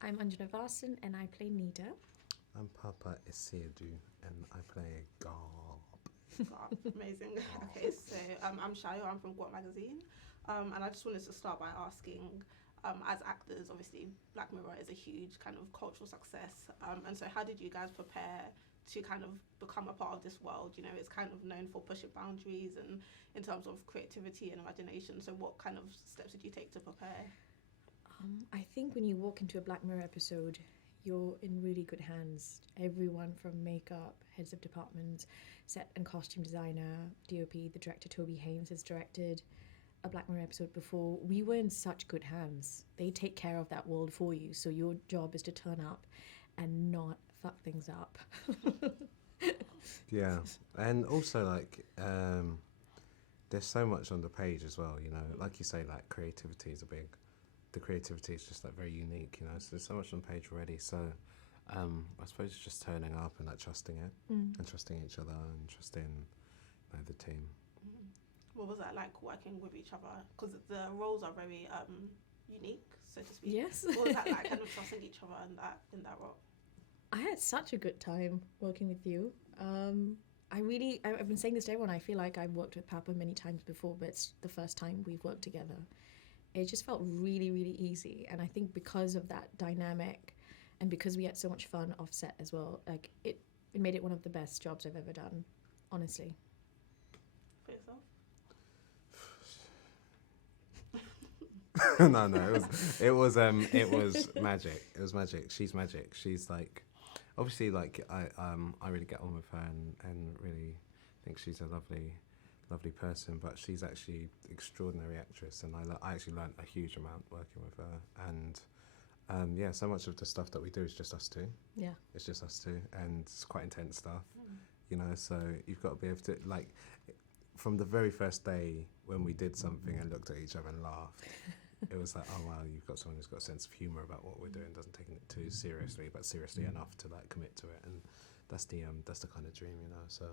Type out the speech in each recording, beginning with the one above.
I'm Anjana Vasan and I play Nita. I'm Paapa Essiedu and I play GUAP. God, amazing. Okay, so I'm Shayo. I'm from GUAP magazine, and I just wanted to start by asking, as actors, obviously Black Mirror is a huge kind of cultural success, and so how did you guys prepare to kind of become a part of this world? You know, it's kind of known for pushing boundaries and in terms of creativity and imagination. So, what kind of steps did you take to prepare? I think when you walk into a Black Mirror episode, you're in really good hands. Everyone from makeup, heads of departments, set and costume designer, DOP, the director Toby Haynes has directed a Black Mirror episode before. We were in such good hands. They take care of that world for you, so your job is to turn up and not fuck things up. Yeah, and also there's so much on the page as well. You know, like you say, like creativity is a big. The creativity is just like very unique. You know, so there's so much on the page already. So, I suppose it's just turning up and like trusting it and trusting each other and trusting the team. Mhm. What was that like working with each other? Because the roles are very unique, so to speak. Yes. What was that like, kind of trusting each other in that role? I had such a good time working with you. I've been saying this to everyone. I feel like I've worked with Papa many times before, but it's the first time we've worked together. It just felt really, really easy. And I think because of that dynamic and because we had so much fun off set as well, like it made it one of the best jobs I've ever done, honestly. For yourself? No, it was magic. It was magic. She's magic. She's like, obviously, like I really get on with her and really think she's a lovely person, but she's actually extraordinary actress, and I actually learned a huge amount working with her. And yeah, so much of the stuff that we do is just us two. Yeah. It's just us two, and it's quite intense stuff, Mm. you know. So you've got to be able to like, from the very first day when we did something and looked at each other and laughed. It was like, oh wow, you've got someone who's got a sense of humour about what we're doing, doesn't take it too seriously, but seriously enough to like commit to it, and that's the kind of dream, you know. So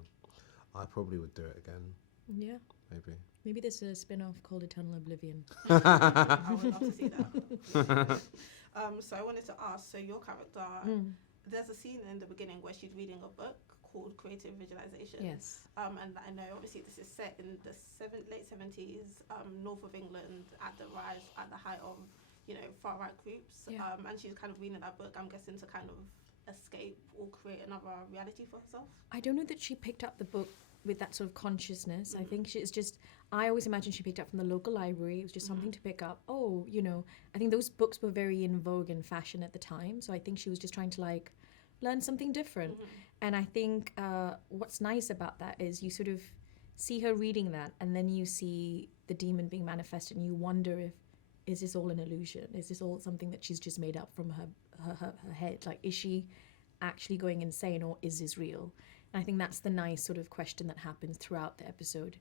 I probably would do it again, Yeah. maybe. Maybe there's a spin off called Eternal Oblivion. I would love to see that. So I wanted to ask, so your character, there's a scene in the beginning where she's reading a book called Creative Visualization. Yes. And I know obviously this is set in the late 70s, north of England, at the height of, far right groups. Yeah. And she's kind of reading that book, I'm guessing, to kind of escape or create another reality for herself. I don't know that she picked up the book with that sort of consciousness. I think it's just, I always imagine she picked up from the local library. It was just something to pick up. Oh, I think those books were very in vogue and fashion at the time. So I think she was just trying to like learn something different. And I think what's nice about that is you sort of see her reading that and then you see the demon being manifested and you wonder if, is this all an illusion? Is this all something that she's just made up from her head? Like, is she actually going insane or is this real? And I think that's the nice sort of question that happens throughout the episode.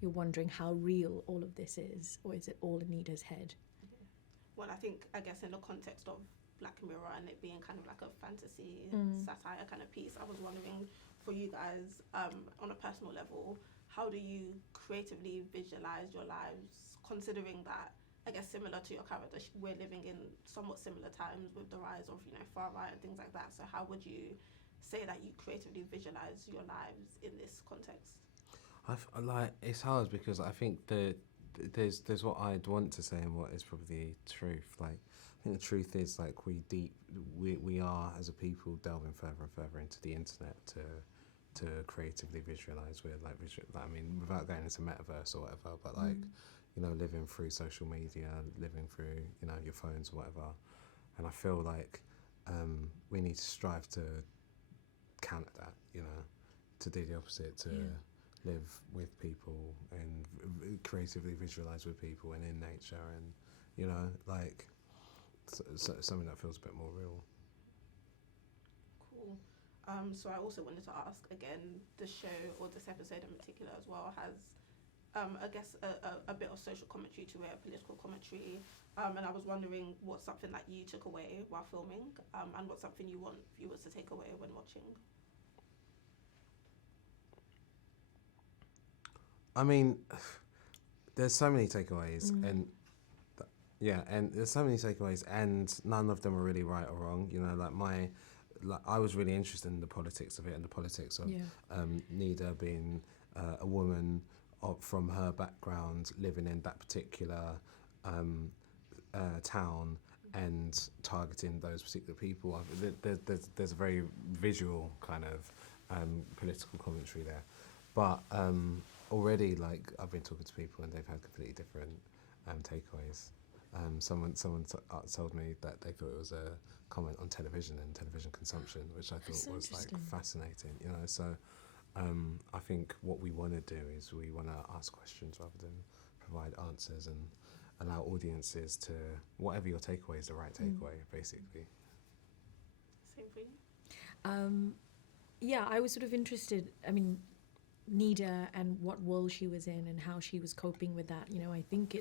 You're wondering how real all of this is, or is it all in Nida's head? Well, I guess in the context of Black Mirror and it being kind of like a fantasy satire kind of piece, I was wondering for you guys, on a personal level, how do you creatively visualize your lives, considering that, I guess, similar to your character, we're living in somewhat similar times with the rise of, far right and things like that. So how would you say that you creatively visualize your lives in this context? It's hard because I think there's what I'd want to say and what is probably the truth. Like, I think the truth is like we are as a people delving further and further into the internet to creatively visualize. I mean, without going into metaverse or whatever, but like, living through social media, living through your phones or whatever. And I feel like we need to strive to counter that, to do the opposite, to live with people and creatively visualize with people and in nature, and something that feels a bit more real. Cool. So I also wanted to ask again, the show or this episode in particular as well has, I guess, a bit of social commentary to it, political commentary, and I was wondering what's something that you took away while filming, and what's something you want viewers to take away when watching. I mean, there's so many takeaways, and Yeah, and there's so many takeaways, and none of them are really right or wrong. You know, I was really interested in the politics of it and the politics of Yeah. Nida being a woman from her background, living in that particular town and targeting those particular people. There's a very visual kind of political commentary there, but already, like, I've been talking to people and they've had completely different takeaways. Someone told me that they thought it was a comment on television and television consumption, which I thought so was like interesting. fascinating. You know, so I think what we want to do is we want to ask questions rather than provide answers, and allow audiences to, whatever your takeaway is, the right takeaway, basically. Same for you. Yeah, I was sort of interested. I mean, Nida and what world she was in and how she was coping with that. You know, I think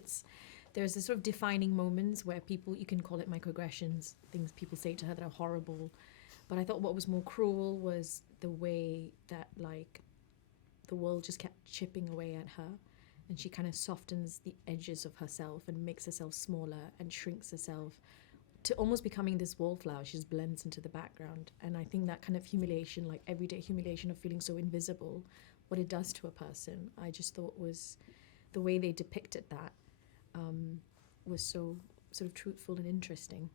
there's this sort of defining moments where people, you can call it microaggressions, things people say to her that are horrible. But I thought what was more cruel was the way that, like, the world just kept chipping away at her, and she kind of softens the edges of herself and makes herself smaller and shrinks herself to almost becoming this wallflower. She just blends into the background. And I think that kind of humiliation, like everyday humiliation of feeling so invisible, what it does to a person, I just thought was the way they depicted that was so sort of truthful and interesting.